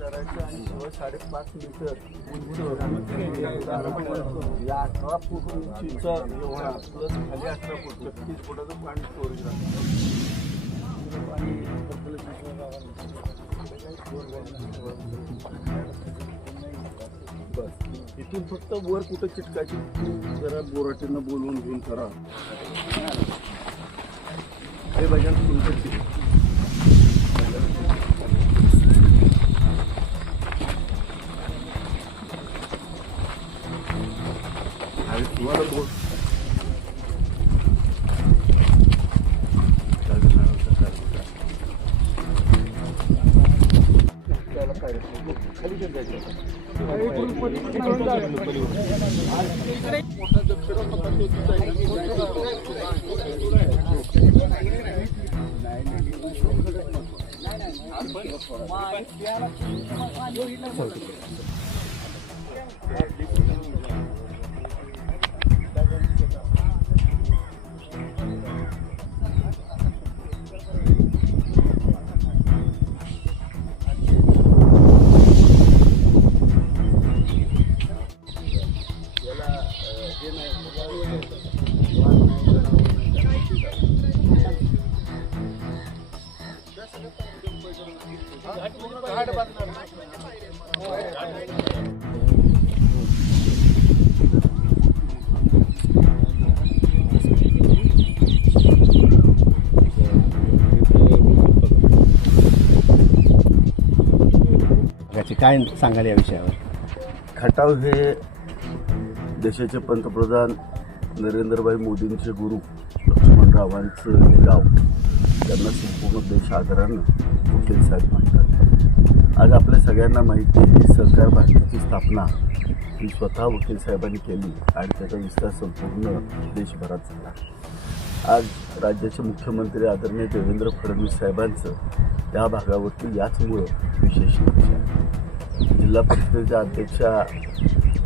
करायचं आणि 5.5 मीटर या 18 फूट उंचीचा एवढा प्लस खाली 18 फूट 36 फुटाचं पाणी स्टोरेज बस इथून फक्त वर कुठं चिटकायची जरा बोराटींना बोलवून घेऊन करा हे बघा तुमचं तुम्हाला बोल खाली काय सांगाल या विषयावर? खटाव हे देशाचे पंतप्रधान नरेंद्रभाई मोदींचे गुरु लक्ष्मणरावांचं हे गाव. त्यांना संपूर्ण देश आदरानं वकील साहेब म्हणतात. आज आपल्या सगळ्यांना माहिती आहे की सहकार भारतीची स्थापना ही स्वतः वकील साहेबांनी केली आणि त्याचा विस्तार संपूर्ण देशभरात झाला. आज राज्याचे मुख्यमंत्री आदरणीय देवेंद्र फडणवीस साहेबांचं त्या भागावरती याचमुळं विशेष लक्ष आहे. जिल्हा परिषदेच्या अध्यक्षा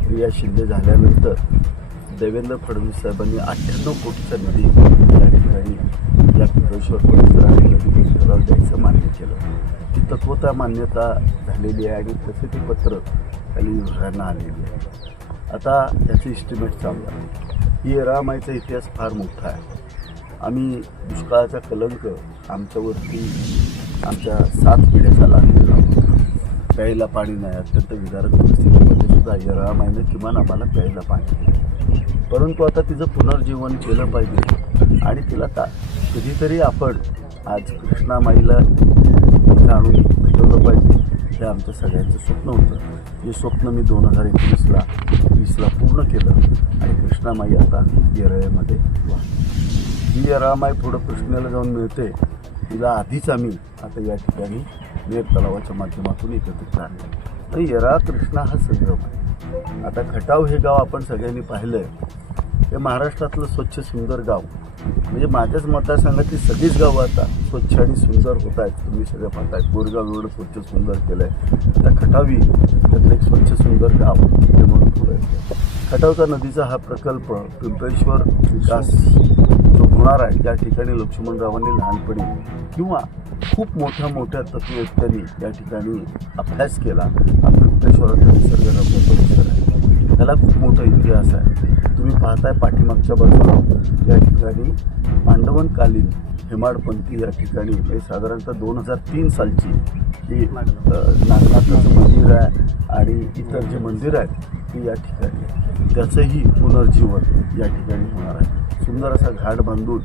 प्रिया शिंदे झाल्यानंतर देवेंद्र फडणवीस साहेबांनी 98 कोटीचा निधी या ठिकाणी या पिंपळेश्वर परिसर आणि नदी ठराव द्यायचं मान्य केलं. ती तत्वता मान्यता झालेली आहे आणि तसे ते पत्र खाली विभागांना आलेली आहे. आता त्याचे इस्टिमेट चालू आहे. ही येरळमाईचा इतिहास फार मोठा आहे. आम्ही दुष्काळाचा कलंक आमच्यावरती आमच्या 7 पिढ्याचा लागलेला होता. प्यायला पाणी नाही. अत्यंत विदारक परिस्थितीमध्ये सुद्धा येरळमाईनं किमान आम्हाला प्यायला पाणी दिलं. परंतु आता तिचं पुनर्जीवन केलं पाहिजे आणि तिला कधीतरी आपण आज कृष्णामाईला आणून भेटवलं पाहिजे. हे आमचं सगळ्यांचं स्वप्न होतं. हे स्वप्न मी 2019-20 पूर्ण केलं आणि कृष्णामाई आता येरळमध्ये जी येरळमाई पुढं कृष्णेला जाऊन मिळते तिला आधीच आम्ही आता या ठिकाणी नेर तलावाच्या माध्यमातून एकत्रित आणलं. तर येरळा कृष्णा हा संगम आहे. आता खटाव हे गाव आपण सगळ्यांनी पाहिलं आहे. हे महाराष्ट्रातलं स्वच्छ सुंदर गाव म्हणजे माझ्याच मतदारसंघातली सगळीच गावं आता स्वच्छ आणि सुंदर होत आहेत. तुम्ही सगळं पाहताय. कोरगाव एवढं स्वच्छ सुंदर केलं आहे. आता खटावी त्यातलं एक स्वच्छ सुंदर गाव हे म्हणून पुढे आहे. खटावचा नदीचा हा प्रकल्प पिंपळेश्वर विकास जो होणार आहे त्या ठिकाणी लक्ष्मणरावांनी लहानपणी किंवा खूप मोठ्या तत्ववेत्यांनी या ठिकाणी अभ्यास केला. हा पिंपळेश्वराचा निसर्गरम्य परिसर आहे. त्याला खूप मोठा इतिहास आहे. तुम्ही पाहताय पाठीमागच्या बाजूला या ठिकाणी पांडवनकालीन हेमाडपंथी या ठिकाणी हे साधारणतः 2003 सालची ही नागनाथाचं मंदिर आहे आणि इतर जे मंदिर आहेत ती या ठिकाणी त्याचंही पुनर्जीवन या ठिकाणी होणार आहे. सुंदर असा घाट बांधून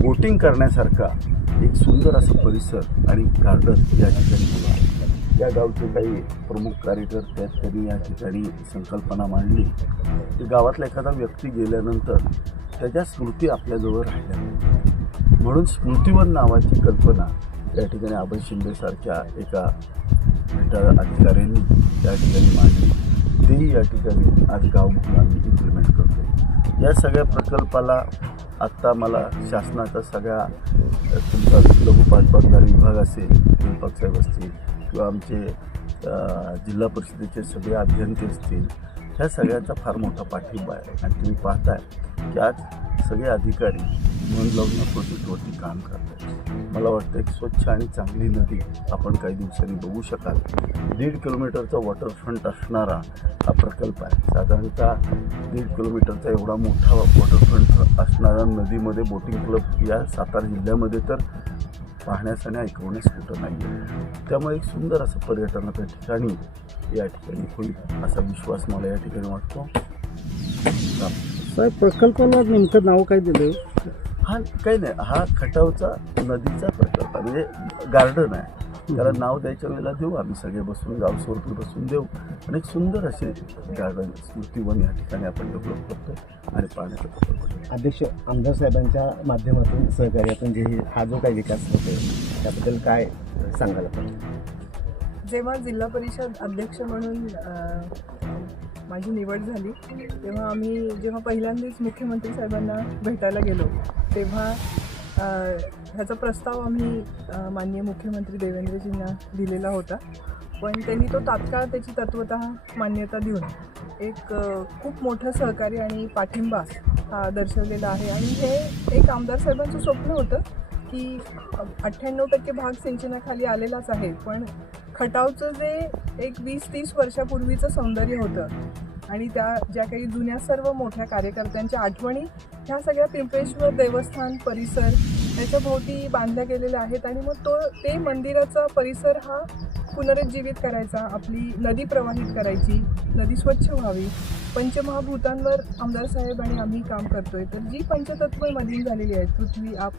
बोटिंग करण्यासारखा एक सुंदर असा परिसर आणि गार्डन या ठिकाणी होणार आहे. या गावचे काही प्रमुख कार्यकर्ते आहेत. त्यांनी या ठिकाणी संकल्पना मांडली की गावातला एखादा व्यक्ती गेल्यानंतर त्याच्या स्मृती आपल्याजवळ राहिल्या म्हणून स्मृतिवन नावाची कल्पना या ठिकाणी अभय शिंदेसारख्या एका अधिकाऱ्यांनी या ठिकाणी मांडली. तेही या ठिकाणी आज गाव म्हणून आम्ही इम्प्लिमेंट करतो. या सगळ्या प्रकल्पाला आत्ता मला शासनाचा सगळ्या तुमचा लघु पाटबंधारे विभाग असेल, दीपकसाहेब असतील किंवा आमचे जिल्हा परिषदेचे सगळे अभियंते असतील, ह्या सगळ्यांचा फार मोठा पाठिंबा आहे. आणि तुम्ही पाहताय की आज सगळे अधिकारी मन लावून या प्रोजेक्टवरती काम करतात. मला वाटतं एक स्वच्छ आणि चांगली नदी आपण काही दिवसांनी बघू शकाल. 1.5 किलोमीटरचा वॉटरफ्रंट असणारा हा प्रकल्प आहे. साधारणतः 1.5 किलोमीटरचा एवढा मोठा वॉटरफ्रंट असणाऱ्या नदीमध्ये बोटिंग क्लब या सातारा जिल्ह्यामध्ये तर पाहण्यास आणि ऐकवण्यास कुठं नाही आहे. त्यामुळे एक सुंदर असं पर्यटनाच्या ठिकाणी या ठिकाणी होईल असा विश्वास मला या ठिकाणी वाटतो. साहेब, प्रकल्पाला नेमकं नाव काय दिलं? हा काही नाही, हा खटावचा नदीचा प्रकल्प आहे, म्हणजे गार्डन आहे. त्याला नाव द्यायच्या वेळेला देऊ, आम्ही सगळे बसून गावसोरती बसून देऊ आणि एक सुंदर असे गार्डन स्मृतिवन या ठिकाणी आपण डेव्हलप करतो आणि पाण्याचा प्रकल्प. अध्यक्ष आमदार साहेबांच्या माध्यमातून सहकार्यातून जे हा जो काही विकास होतोय त्याबद्दल काय सांगायला पाहिजे? जेव्हा जिल्हा परिषद अध्यक्ष म्हणून माझी निवड झाली तेव्हा पहिल्यांदाच मुख्यमंत्री साहेबांना भेटायला गेलो तेव्हा ह्याचा प्रस्ताव आम्ही माननीय मुख्यमंत्री देवेंद्रजींना दिलेला होता. पण त्यांनी तो तात्काळ त्याची तत्वतः मान्यता देऊन एक खूप मोठं सहकार्य आणि पाठिंबा हा दर्शवलेला आहे. आणि हे एक आमदार साहेबांचं स्वप्न होतं की 98% भाग सिंचनाखाली आलेलाच आहे, पण खटावचं जे एक 20-30 वर्षापूर्वीचं सौंदर्य होतं आणि त्या ज्या काही जुन्या सर्व मोठ्या कार्यकर्त्यांच्या आठवणी ह्या सगळ्या पिंपळेश्वर देवस्थान परिसर याच्या भोवती बांधल्या गेलेल्या आहेत. आणि मग ते मंदिराचा परिसर हा पुनरुज्जीवित करायचा, आपली नदी प्रवाहित करायची, नदी स्वच्छ व्हावी. पंचमहाभूतांवर आमदार साहेब आणि आम्ही काम करतोय. तर जी पंचतत्व मधील झालेली आहेत, पृथ्वी, आप,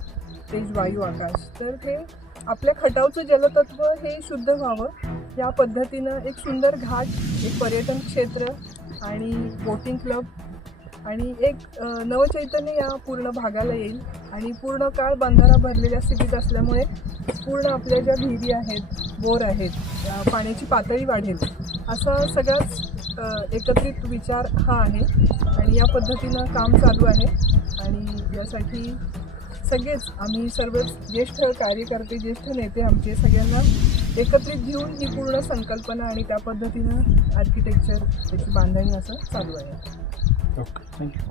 तेज, वायू, आकाश, तर हे आपल्या खटावचं जलतत्व हे शुद्ध व्हावं या पद्धतीनं एक सुंदर घाट, एक पर्यटन क्षेत्र आणि बोटिंग क्लब आणि एक नवचैतन्य या पूर्ण भागाला येईल. आणि पूर्ण काळ बंधारा भरलेल्या स्थितीत असल्यामुळे पूर्ण आपल्या ज्या विहिरी आहेत, बोर आहेत, पाण्याची पातळी वाढेल असा सगळाच एकत्रित विचार हा आहे आणि या पद्धतीनं काम चालू आहे. आणि यासाठी सगळेच आम्ही सर्वच ज्येष्ठ कार्यकर्ते, ज्येष्ठ नेते आमचे सगळ्यांना एकत्रित घेऊन ही पूर्ण संकल्पना आणि त्या पद्धतीनं आर्किटेक्चर त्याची बांधणी असं चालू आहे. Okay, thank you.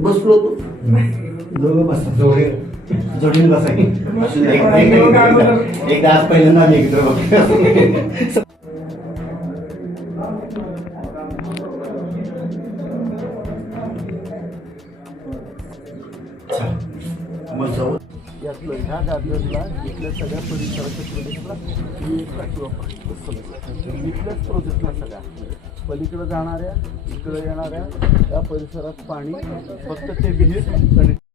बसलो होतो दोघं बसा, जोडीने बसा. एकदा आज पहिल्यांदा आम्ही एकत्र बघतो. मग जाऊ यातलं ह्या गार्डनला इथल्या सगळ्या परिसराच्या प्रोजेक्टला इथल्याच प्रोजेक्टला सगळ्या पलीकडे जाणाऱ्या इकडे येणाऱ्या या परिसरात पाणी फक्त ते विहीर कनेक्ट